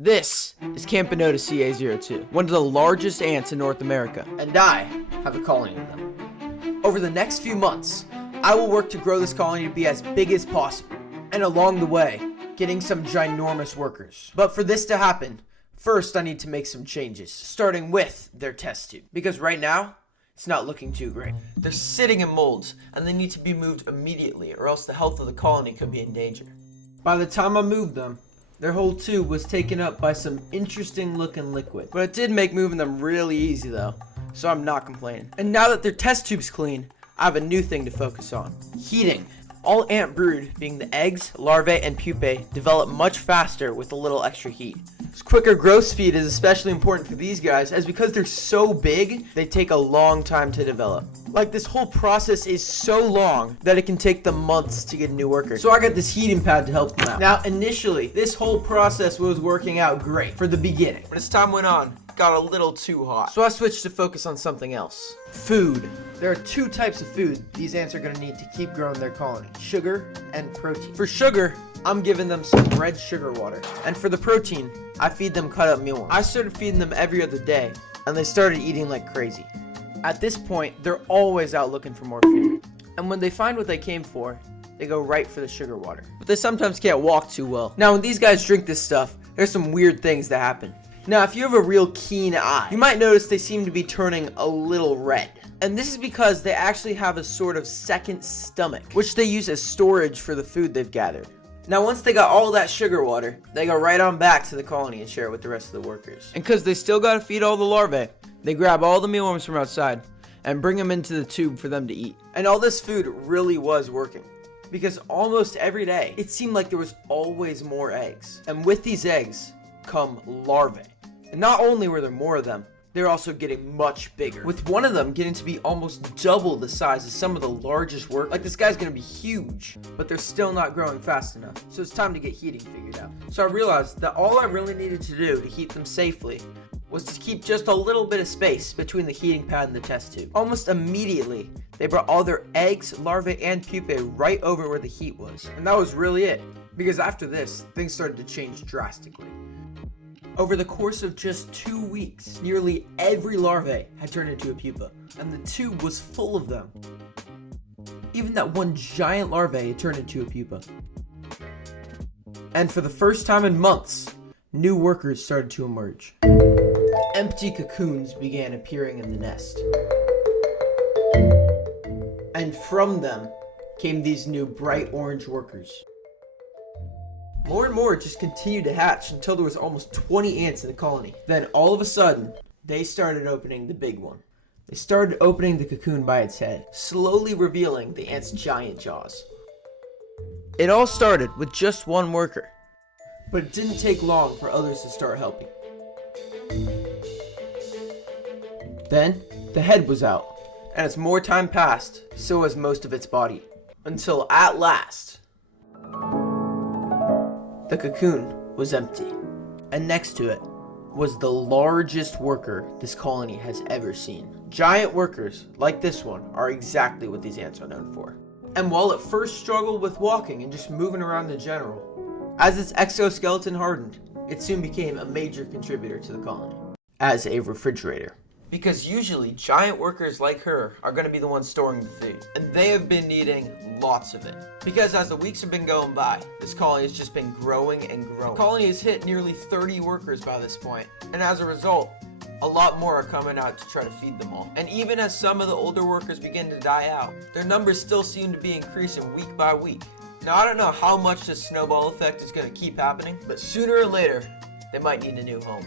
This is Camponotus CA02, one of the largest ants in North America, and I have a colony of them. Over the next few months, I will work to grow this colony to be as big as possible, and along the way, getting some ginormous workers. But for this to happen, first I need to make some changes, starting with their test tube, because right now, it's not looking too great. They're sitting in molds, and they need to be moved immediately, or else the health of the colony could be in danger. By the time I moved them, their whole tube was taken up by some interesting looking liquid. But it did make moving them really easy though, so I'm not complaining. And now that their test tube's clean, I have a new thing to focus on. Heating. All ant brood, being the eggs, larvae, and pupae, develop much faster with a little extra heat. This quicker growth speed is especially important for these guys, as because they're so big, they take a long time to develop. Like, this whole process is so long that it can take them months to get a new worker. So I got this heating pad to help them out. Now, initially, this whole process was working out great for the beginning. But as time went on, it got a little too hot. So I switched to focus on something else. Food. There are two types of food these ants are going to need to keep growing their colony. Sugar and protein. For sugar, I'm giving them some red sugar water. And for the protein, I feed them cut up mealworms. I started feeding them every other day, and they started eating like crazy. At this point, they're always out looking for more food. And when they find what they came for, they go right for the sugar water. But they sometimes can't walk too well. Now, when these guys drink this stuff, there's some weird things that happen. Now, if you have a real keen eye, you might notice they seem to be turning a little red. And this is because they actually have a sort of second stomach, which they use as storage for the food they've gathered. Now, once they got all that sugar water, they go right on back to the colony and share it with the rest of the workers. And because they still got to feed all the larvae, they grab all the mealworms from outside and bring them into the tube for them to eat. And all this food really was working, because almost every day, it seemed like there was always more eggs. And with these eggs come larvae. And not only were there more of them, they're also getting much bigger, with one of them getting to be almost double the size of some of the largest workers. Like, this guy's gonna be huge, but they're still not growing fast enough. So it's time to get heating figured out. So I realized that all I really needed to do to heat them safely was to keep just a little bit of space between the heating pad and the test tube. Almost immediately, they brought all their eggs, larvae, and pupae right over where the heat was. And that was really it, because after this, things started to change drastically. Over the course of just 2 weeks, nearly every larvae had turned into a pupa, and the tube was full of them. Even that one giant larvae had turned into a pupa. And for the first time in months, new workers started to emerge. Empty cocoons began appearing in the nest. And from them came these new bright orange workers. More and more just continued to hatch until there was almost 20 ants in the colony. Then all of a sudden, they started opening the big one. They started opening the cocoon by its head, slowly revealing the ant's giant jaws. It all started with just one worker, but it didn't take long for others to start helping. Then, the head was out, and as more time passed, so was most of its body. Until at last, the cocoon was empty, and next to it was the largest worker this colony has ever seen. Giant workers, like this one, are exactly what these ants are known for. And while it first struggled with walking and just moving around in general, as its exoskeleton hardened, it soon became a major contributor to the colony as a refrigerator. Because usually, giant workers like her are going to be the ones storing the food. And they have been needing lots of it. Because as the weeks have been going by, this colony has just been growing and growing. The colony has hit nearly 30 workers by this point. And as a result, a lot more are coming out to try to feed them all. And even as some of the older workers begin to die out, their numbers still seem to be increasing week by week. Now, I don't know how much this snowball effect is going to keep happening, but sooner or later, they might need a new home.